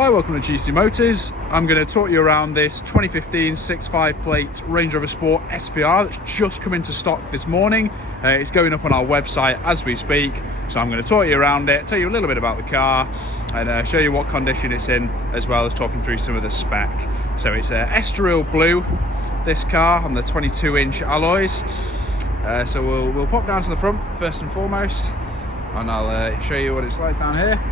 Hi, welcome to GC Motors. I'm going to talk you around this 2015 6.5 plate Range Rover Sport SVR that's just come into stock this morning. It's going up on our website as we speak, so I'm going to talk you around it, tell you a little bit about the car and show you what condition it's in, as well as talking through some of the spec. So it's Estoril blue, this car, on the 22-inch alloys. So we'll pop down to the front first and foremost, and I'll show you what it's like down here.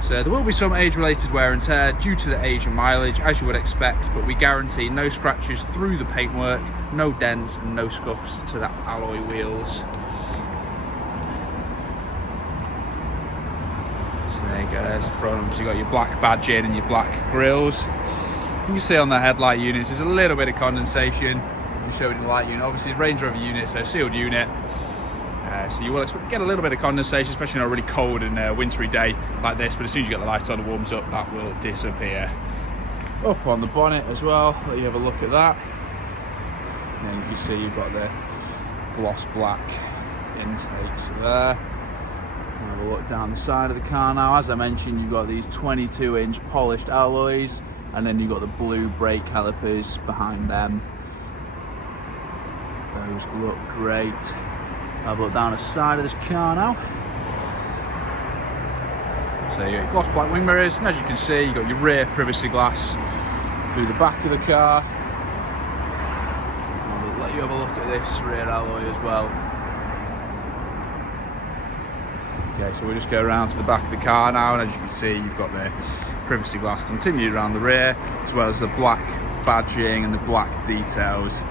So there will be some age-related wear and tear due to the age and mileage, as you would expect, but we guarantee no scratches through the paintwork, no dents and no scuffs to the alloy wheels. So there you go, there's the front. So you've got your black badging and your black grills. You can see on the headlight units there's a little bit of condensation. Just showing the light unit, obviously Range Rover unit, so sealed unit. So you will expect to get a little bit of condensation, especially on a really cold and wintry day like this, but as soon as you get the lights on and warms up, that will disappear. Up on the bonnet as well, let you have a look at that. And you can see you've got the gloss black intakes there. Have a look down the side of the car now. As I mentioned, you've got these 22-inch polished alloys, and then you've got the blue brake calipers behind them. Those look great. Have a look down the side of this car now. So you got gloss black wing mirrors, and as you can see, you've got your rear privacy glass through the back of the car. I'll let you have a look at this rear alloy as well. Okay, so we'll just go around to the back of the car now, and as you can see, you've got the privacy glass continued around the rear, as well as the black badging and the black details.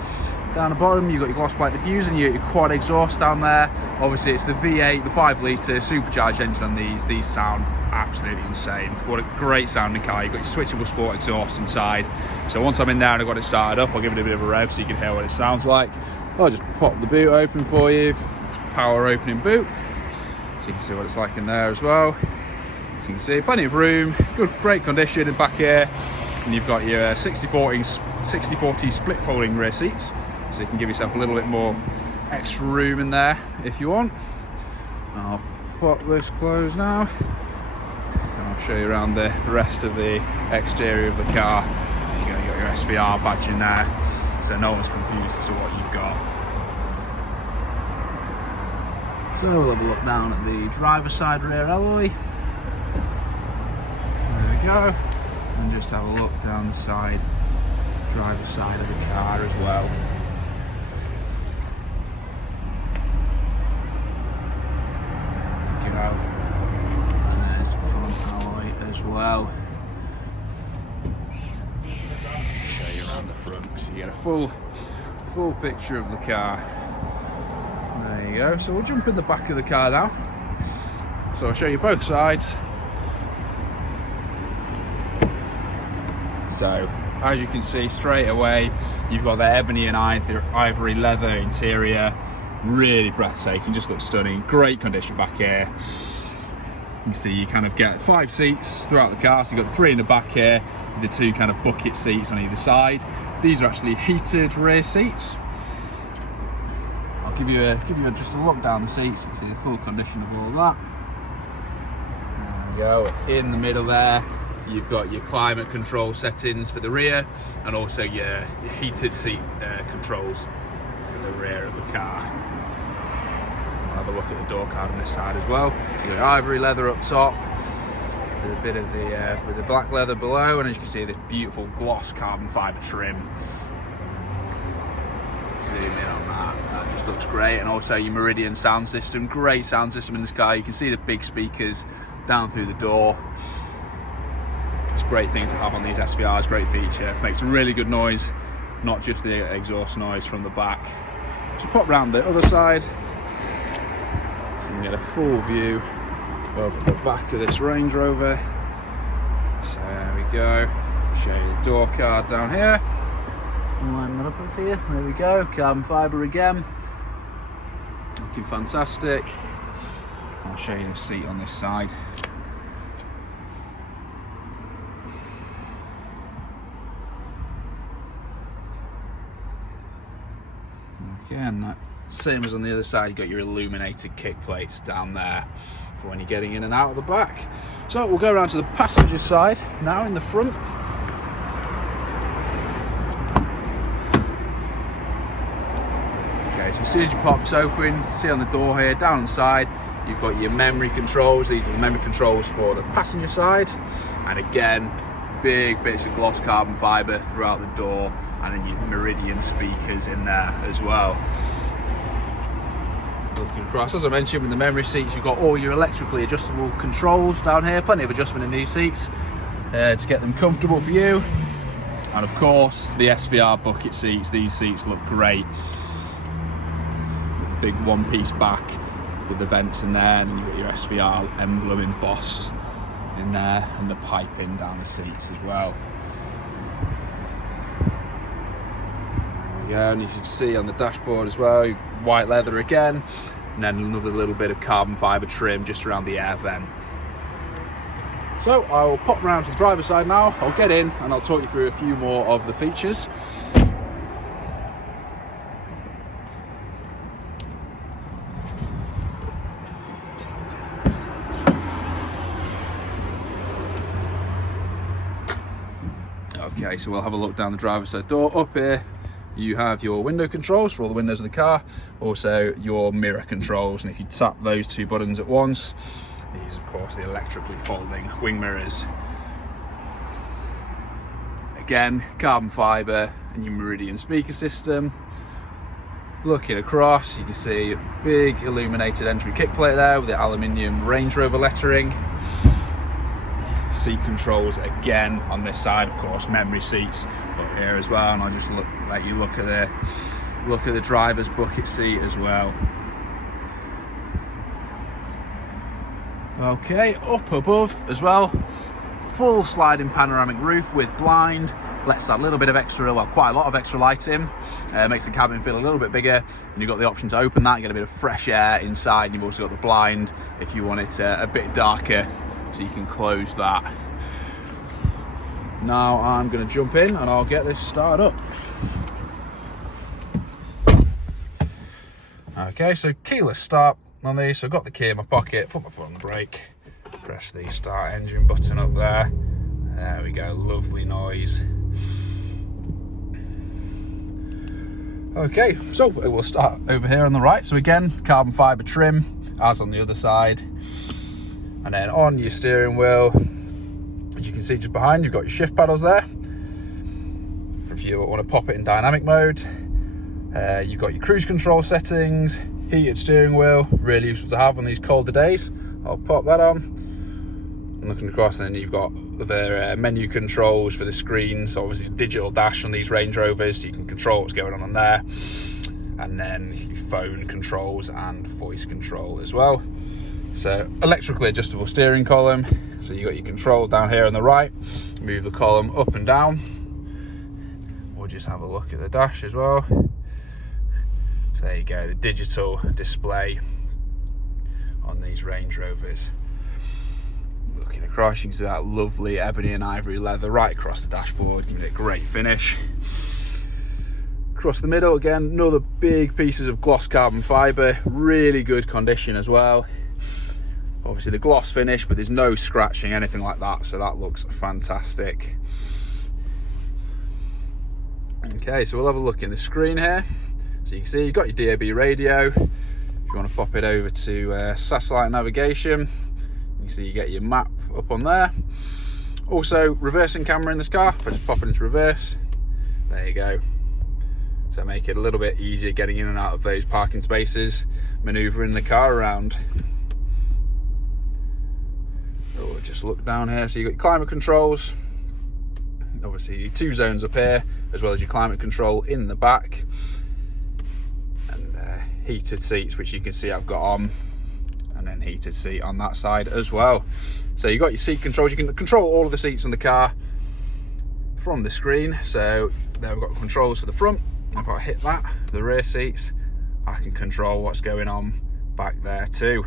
Down the bottom, you've got your gloss black diffuser and your quad exhaust down there. Obviously, it's the V8, the 5-litre supercharged engine on these. These sound absolutely insane. What a great sounding car. You've got your switchable sport exhaust inside. So once I'm in there and I've got it started up, I'll give it a bit of a rev so you can hear what it sounds like. I'll just pop the boot open for you. It's a power opening boot. So you can see what it's like in there as well. So you can see plenty of room, great condition in back here. And you've got your 60/40 split folding rear seats. So you can give yourself a little bit more extra room in there if you want. I'll pop this closed now, and I'll show you around the rest of the exterior of the car. You've got your SVR badge in there, so no one's confused as to what you've got. So we'll have a look down at the driver's side rear alloy. There we go. And just have a look down the side, driver's side of the car as well. And there's the front alloy as well. Show you around the front so you get a full picture of the car. There you go. So we'll jump in the back of the car now. So I'll show you both sides. So as you can see straight away, you've got the ebony and ivory leather interior. Really breathtaking, just looks stunning. Great condition back here. You can see you kind of get 5 seats throughout the car, so you've got 3 in the back here with the 2 kind of bucket seats on either side. These are actually heated rear seats. I'll give you just a look down the seats so you can see the full condition of all that. There we go. In the middle there, you've got your climate control settings for the rear, and also your heated seat controls for the rear of the car. I'll have a look at the door card on this side as well. So you've got ivory leather up top, with a bit of the black leather below, and as you can see, this beautiful gloss carbon fibre trim. Zoom in on that. That just looks great, and also your Meridian sound system. Great sound system in this car. You can see the big speakers down through the door. It's a great thing to have on these SVRs. Great feature. Makes a really good noise, not just the exhaust noise from the back. Just pop round the other side so you can get a full view of the back of this Range Rover. So there we go. Show you the door card down here. Line that up for you. There we go. Carbon fibre again. Looking fantastic. I'll show you the seat on this side. Again, same as on the other side, you've got your illuminated kick plates down there. for when you're getting in and out of the back. So we'll go around to the passenger side now in the front. Okay, so as soon as you pop this open, you can see on the door here, down on the side, you've got your memory controls. These are the memory controls for the passenger side. And again, big bits of gloss carbon fibre throughout the door, and then your Meridian speakers in there as well. Looking across, as I mentioned, with the memory seats, you've got all your electrically adjustable controls down here. Plenty of adjustment in these seats to get them comfortable for you. And of course, the SVR bucket seats. These seats look great. With the big one-piece back with the vents in there, and you've got your SVR emblem embossed in there, and the piping down the seats as well. There we go, and you can see on the dashboard as well, white leather again, and then another little bit of carbon fibre trim just around the air vent. So I will pop round to the driver's side now. I'll get in and I'll talk you through a few more of the features. Okay, so we'll have a look down the driver's side door. Up here you have your window controls for all the windows of the car, also your mirror controls, and if you tap those two buttons at once, these of course the electrically folding wing mirrors. Again, carbon fibre and your Meridian speaker system. Looking across, you can see a big illuminated entry kick plate there with the aluminium Range Rover lettering. Seat controls again on this side, of course, memory seats up here as well, and I'll just let you look at the driver's bucket seat as well. Okay, up above as well, full sliding panoramic roof with blind, lets that little bit of extra, well, quite a lot of extra light in, makes the cabin feel a little bit bigger, and you've got the option to open that, get a bit of fresh air inside, and you've also got the blind if you want it a bit darker, so you can close that. Now I'm going to jump in and I'll get this started up. Okay, so keyless start on these. So I've got the key in my pocket, put my foot on the brake, press the start engine button up there. There we go, lovely noise. Okay, so we'll start over here on the right. So again, carbon fibre trim, as on the other side. And then on your steering wheel, as you can see just behind, you've got your shift paddles there. If you want to pop it in dynamic mode, you've got your cruise control settings, heated steering wheel, really useful to have on these colder days. I'll pop that on. I'm looking across, and then you've got the menu controls for the screen. So obviously digital dash on these Range Rovers, so you can control what's going on there. And then your phone controls and voice control as well. So electrically adjustable steering column, so you got your control down here on the right, move the column up and down. We'll just have a look at the dash as well. So there you go, the digital display on these Range Rovers. Looking across, you can see that lovely ebony and ivory leather right across the dashboard, giving it a great finish. Across the middle, again, another big pieces of gloss carbon fibre, really good condition as well. Obviously the gloss finish, but there's no scratching, anything like that, so that looks fantastic. Okay, so we'll have a look in the screen here. So you can see you've got your DAB radio. If you want to pop it over to satellite navigation, you can see you get your map up on there. Also, reversing camera in this car. If I just pop it into reverse, there you go. So make it a little bit easier getting in and out of those parking spaces, manoeuvring the car around. We'll just look down here. So you've got your climate controls, obviously your 2 zones up here, as well as your climate control in the back, and heated seats, which you can see I've got on, and then heated seat on that side as well. So you've got your seat controls. You can control all of the seats in the car from the screen. So there we've got controls for the front. If I hit that, the rear seats, I can control what's going on back there too.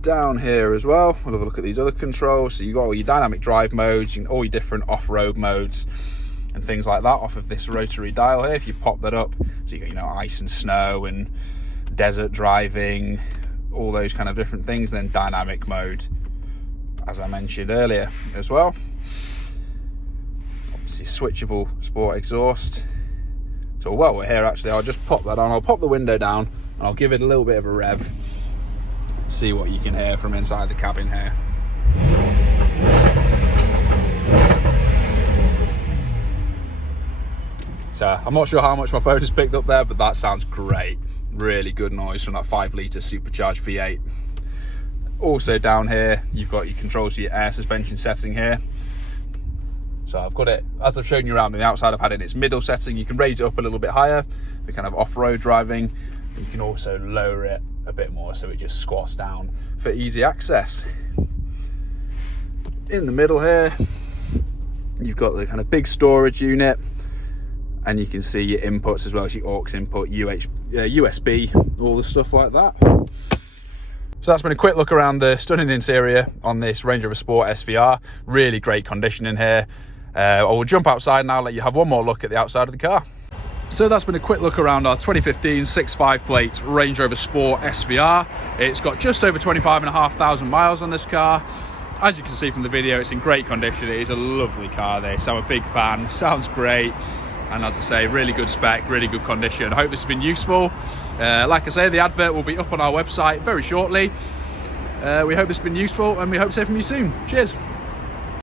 Down here as well, we'll have a look at these other controls. So you've got all your dynamic drive modes, all your different off-road modes and things like that off of this rotary dial here. If you pop that up, so you got, ice and snow and desert driving, all those kind of different things. Then dynamic mode, as I mentioned earlier as well. Obviously switchable sport exhaust. So while we're here, actually, I'll just pop that on. I'll pop the window down and I'll give it a little bit of a rev. See what you can hear from inside the cabin here. So I'm not sure how much my phone has picked up there, but that sounds great. Really good noise from that 5-litre supercharged V8. Also down here, you've got your controls for your air suspension setting here. So I've got it, as I've shown you around on the outside, I've had it in its middle setting. You can raise it up a little bit higher for kind of off-road driving. You can also lower it a bit more so it just squats down for easy access. In the middle here, you've got the kind of big storage unit, and you can see your inputs as well as your aux input, USB, all the stuff like that. So that's been a quick look around the stunning interior on this Range Rover Sport SVR. Really great condition in here. I will jump outside now, let you have one more look at the outside of the car. So that's been a quick look around our 2015 6.5 plate Range Rover Sport SVR. It's got just over 25,500 miles on this car. As you can see from the video, it's in great condition. It is a lovely car, this. I'm a big fan, sounds great. And as I say, really good spec, really good condition. I hope this has been useful. Like I say, the advert will be up on our website very shortly. We hope this has been useful, and we hope to hear from you soon. Cheers.